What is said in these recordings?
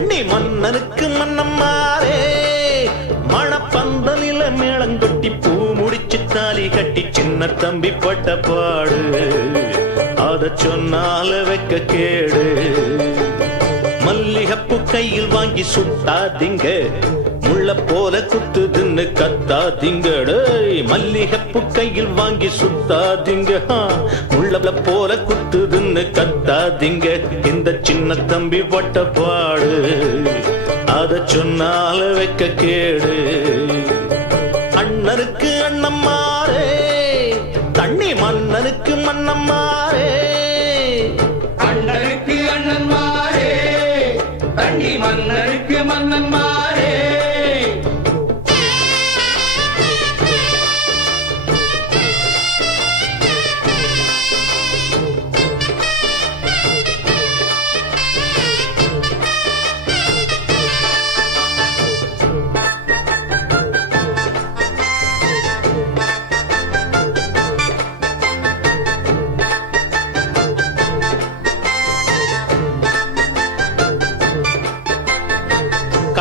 கண்ணி மன்னனுக்கு மன்னம்மாரே மணப்பந்தலில மேளங்கொட்டி பூ முடிச்சு தாலி கட்டி சின்ன தம்பி பட்ட பாடு. அத சொன்னால வைக்க கேடு. மல்லிகப்பு கையில் வாங்கி சுட்டாதீங்க. முள்ள போல குத்துதுன்னு கத்தாதீங்கடே மல்லிகப்பு கையில் வாங்கி சுத்தாதீங்க புள்ள போல குத்துதுன்னு கத்தாதீங்க. இந்த சின்ன தம்பி பட்ட பாடு அத சொன்னால வைக்க கேடு. அண்ணனுக்கு அண்ணம்மாரே தண்ணி மன்னனுக்கு மன்னம்மாரே அண்ணனுக்கு அண்ணன்மாரே தண்ணி மன்னனுக்கு மன்னன்மா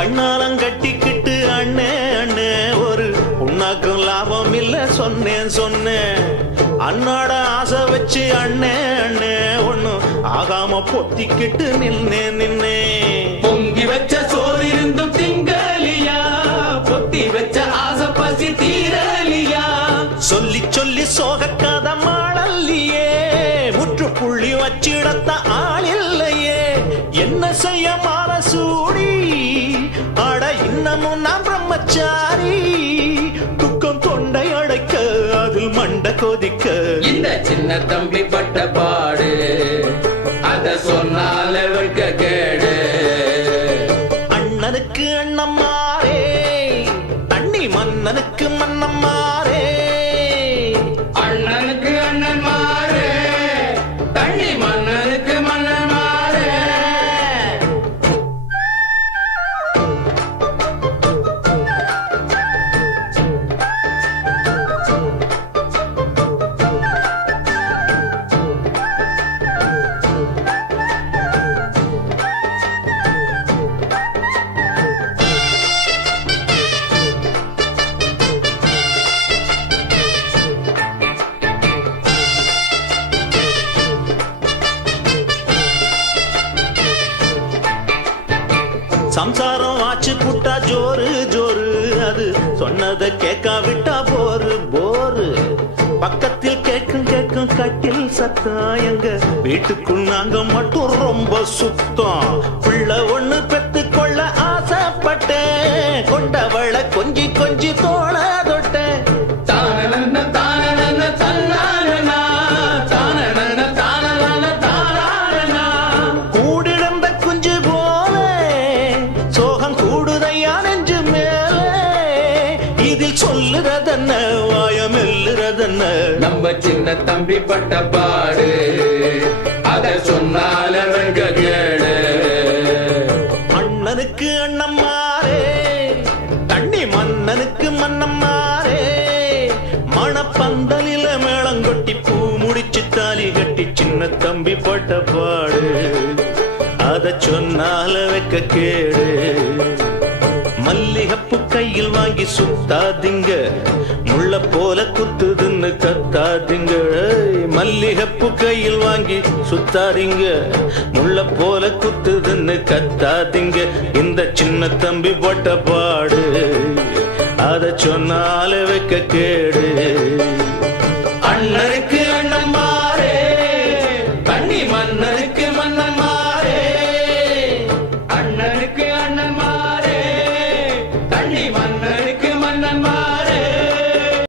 கண்ணாலம் கட்டிக்கிட்டு அண்ணே அண்ணே ஒரு உன்னாக்கும் லாபம் இல்ல சொன்னேன் சொன்னேன். அண்ணாட ஆசை வச்சு அண்ணே அண்ணே ஒண்ணு ஆகாம பொத்திக்கிட்டு நின்னே நின்னே பொங்கி வச்ச சோறு இருந்தும் திங்கலியா? பொத்தி வச்ச ஆசை பசி தீரலியா? சொல்லி சொல்லி சோகக்காத மாடல்லையே முற்றுப்புள்ளி வச்சிடத்த பிரம்மச்சாரி துக்கம் தொண்டை அடைக்க அதில் மண்ட கொதிக்க. இந்த சின்ன தம்பி பட்ட பாடு அத சொன்னால வெட்க சம்சாரம் ஆச்சு புட்டா ஜோரு ஜோரு. அது சொன்னதை கேட்காவிட்டா போரு போரு. பக்கத்தில் கேட்கும் கேட்கும் கட்டில் சத்தம் எங்க? வீட்டுக்குள் நாங்க மட்டும் ரொம்ப சுத்தம். பிள்ளை ஒண்ணு பெத்து கொள்ள ஆசைப்பட்டேன். கொண்டவள கொஞ்சி கொஞ்சி தோ சொல்லுறதென்ன வாயம் எல்லுறதென்ன நம்ம சின்ன தம்பி பட்ட பாடு அத சொன்னால கேடு. அண்ணனுக்கு அண்ணம்மாரே தண்ணி மன்னனுக்கு மன்னம்மாரே மணப்பந்தலில மேளங்கொட்டி பூ முடிச்சு தாலி கட்டி சின்ன தம்பி பட்ட பாடு அத சொன்னால வெக்க கேடு. மல்லிகப்பு கையில் வாங்கி சுத்தாதீங்க. முள்ள போல குத்துதுன்னு கத்தாதீங்க ஏய், மல்லிகப்பு கையில் வாங்கி சுத்தாதீங்க. முள்ள போல குத்துதுன்னு கத்தாதீங்க. இந்த சின்ன தம்பி போட்ட பாடு அத சொன்னால வைக்க கேடு.